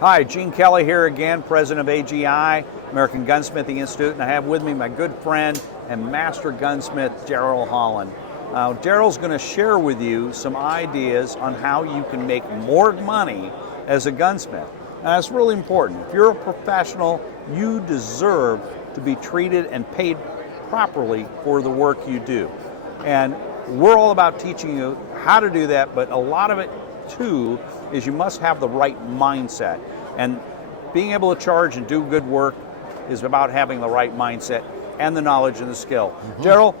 Hi, Gene Kelly here again, president of AGI, American Gunsmithing Institute, and I have with me my good friend and master gunsmith, Darrell Holland. Darrell's going to share with you some ideas on how you can make more money as a gunsmith. Now, that's really important. If you're a professional, you deserve to be treated and paid properly for the work you do. And we're all about teaching you how to do that, but a lot of it too is you must have the right mindset, and being able to charge and do good work is about having the right mindset and the knowledge and the skill. Darrell,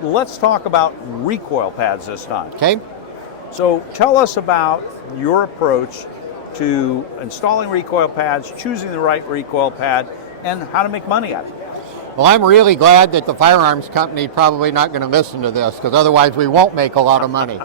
let's talk about recoil pads this time. Okay. So tell us about your approach to installing recoil pads, choosing the right recoil pad, and how to make money at it. Well, I'm really glad that the firearms company probably not going to listen to this, because otherwise we won't make a lot of money.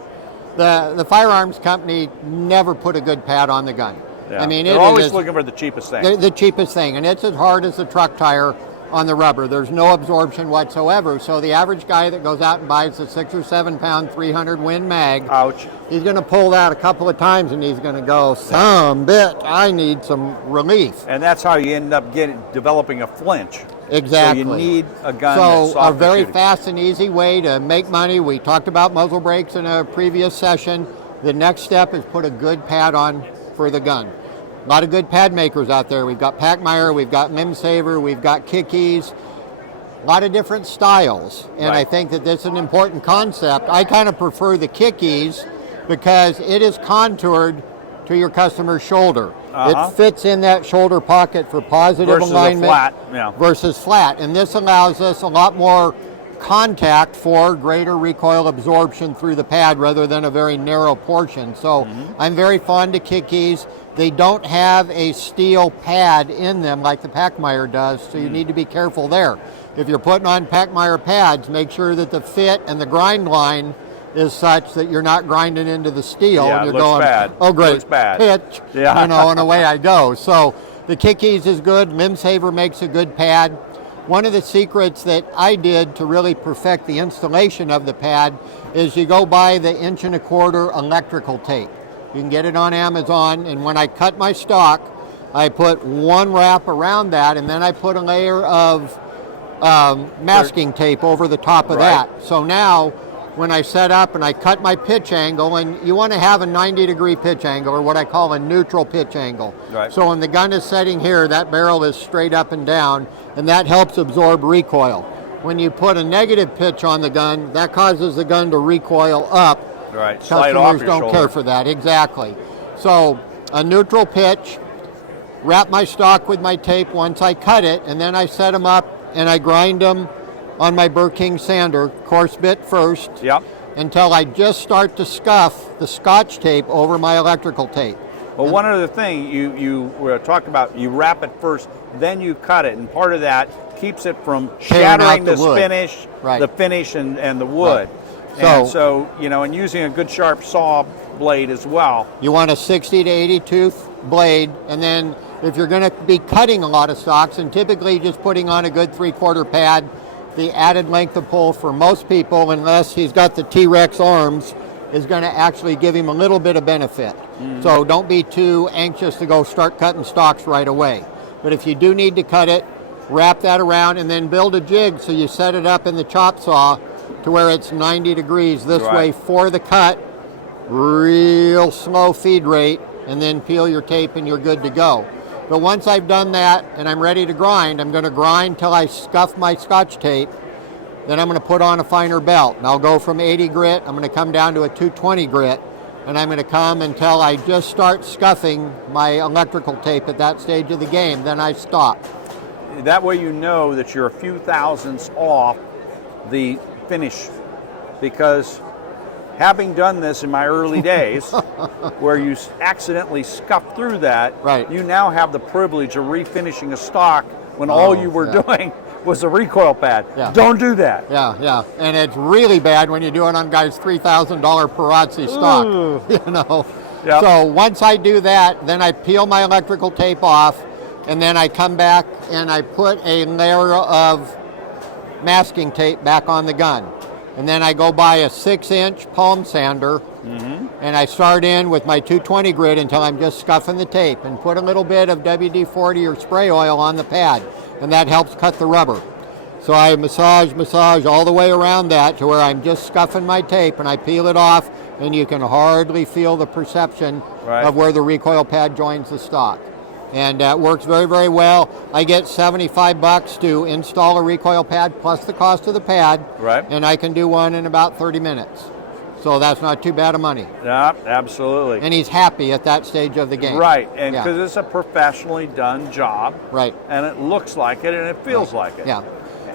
The firearms company never put a good pad on the gun. Yeah. I mean, they're always looking for the cheapest thing. The cheapest thing, and it's as hard as the truck tire on the rubber. There's no absorption whatsoever. So the average guy that goes out and buys a 6 or 7 pound 300 Win mag, ouch, he's going to pull that a couple of times and he's going to go, some bit, I need some relief. And that's how you end up developing a flinch. Exactly. So you need a gun So that's soft a very shooting. fast and easy way to make money. We talked about muzzle brakes in a previous session. The next step is put a good pad on for the gun. A lot of good pad makers out there. We've got Pachmayr, we've got Mimsaver, we've got Kickies, a lot of different styles. And Right. I think that this is an important concept. I kind of prefer the Kickies because it is contoured to your customer's shoulder. It fits in that shoulder pocket for positive versus alignment a flat, yeah. versus flat. And this allows us a lot more contact for greater recoil absorption through the pad rather than a very narrow portion. So I'm very fond of Kickies. They don't have a steel pad in them like the Pachmayr does, so you need to be careful there. If you're putting on Pachmayr pads, make sure that the fit and the grind line is such that you're not grinding into the steel. Yeah, and you're it looks going, bad. oh great, Looks bad. pitch, Yeah. you know, and away I go. So the Kickies is good. Mimsaver makes a good pad. One of the secrets that I did to really perfect the installation of the pad is you go buy the 1¼ inch electrical tape. You can get it on Amazon, and when I cut my stock, I put one wrap around that, and then I put a layer of masking tape over the top of that. So now, when I set up and I cut my pitch angle, and you want to have a 90-degree pitch angle, or what I call a neutral pitch angle. Right. So when the gun is setting here, that barrel is straight up and down, and that helps absorb recoil. When you put a negative pitch on the gun, that causes the gun to recoil up. Right, slide off Customers your don't shoulder. care for that, exactly. So a neutral pitch, wrap my stock with my tape once I cut it, and then I set them up and I grind them on my Burr King sander, coarse bit first, Yep. until I just start to scuff the Scotch tape over my electrical tape. Well, one other thing you were talking about, you wrap it first, then you cut it, and part of that keeps it from shattering out the wood. the finish and the wood. Right. And so, you know, and using a good sharp saw blade as well. You want a 60 to 80 tooth blade, and then if you're going to be cutting a lot of stocks, and typically just putting on a good 3/4 pad, the added length of pull for most people, unless he's got the T-Rex arms, is going to actually give him a little bit of benefit. So don't be too anxious to go start cutting stocks right away. But if you do need to cut it, wrap that around and then build a jig so you set it up in the chop saw to where it's 90 degrees this way for the cut, real slow feed rate, and then peel your tape and you're good to go. But once I've done that and I'm ready to grind, I'm going to grind till I scuff my Scotch tape. Then I'm going to put on a finer belt. And I'll go from 80 grit, I'm going to come down to a 220 grit, and I'm going to come until I just start scuffing my electrical tape at that stage of the game. Then I stop. That way you know that you're a few thousandths off the finish, because having done this in my early days, where you accidentally scuffed through that, you now have the privilege of refinishing a stock when all you were doing was a recoil pad. Don't do that. Yeah. And it's really bad when you do it on guys' $3,000 Perazzi stock. You know. So once I do that, then I peel my electrical tape off, and then I come back and I put a layer of masking tape back on the gun. And then I go buy a 6-inch palm sander, and I start in with my 220 grit until I'm just scuffing the tape, and put a little bit of WD-40 or spray oil on the pad, and that helps cut the rubber. So I massage all the way around that to where I'm just scuffing my tape, and I peel it off, and you can hardly feel the perception of where the recoil pad joins the stock. And that works very, very well. I get $75 to install a recoil pad plus the cost of the pad, and I can do one in about 30 minutes. So that's not too bad of money. Yeah, absolutely. And he's happy at that stage of the game. Right, and because it's a professionally done job. Right. And it looks like it, and it feels like it. Yeah.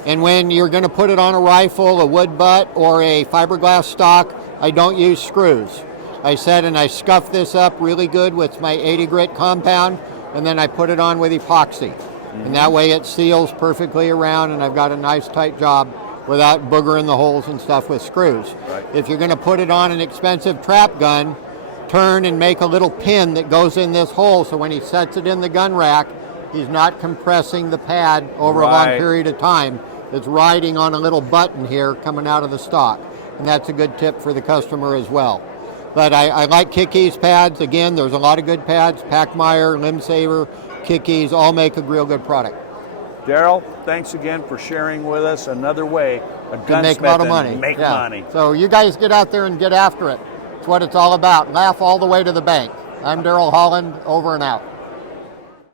And when you're going to put it on a rifle, a wood butt, or a fiberglass stock, I don't use screws. I set and I scuff this up really good with my 80 grit compound, and then I put it on with epoxy. And that way it seals perfectly around, and I've got a nice tight job without boogering the holes and stuff with screws. If you're going to put it on an expensive trap gun, turn and make a little pin that goes in this hole, so when he sets it in the gun rack, he's not compressing the pad over a long period of time. It's riding on a little button here coming out of the stock. And that's a good tip for the customer as well. But I like Kickies pads. Again, there's a lot of good pads. Packmeyer, Limb Saver, Kickies, all make a real good product. Darrell, thanks again for sharing with us another way a gunsmith make a lot of money. Make money. So you guys get out there and get after it. It's what it's all about. Laugh all the way to the bank. I'm Darrell Holland, over and out.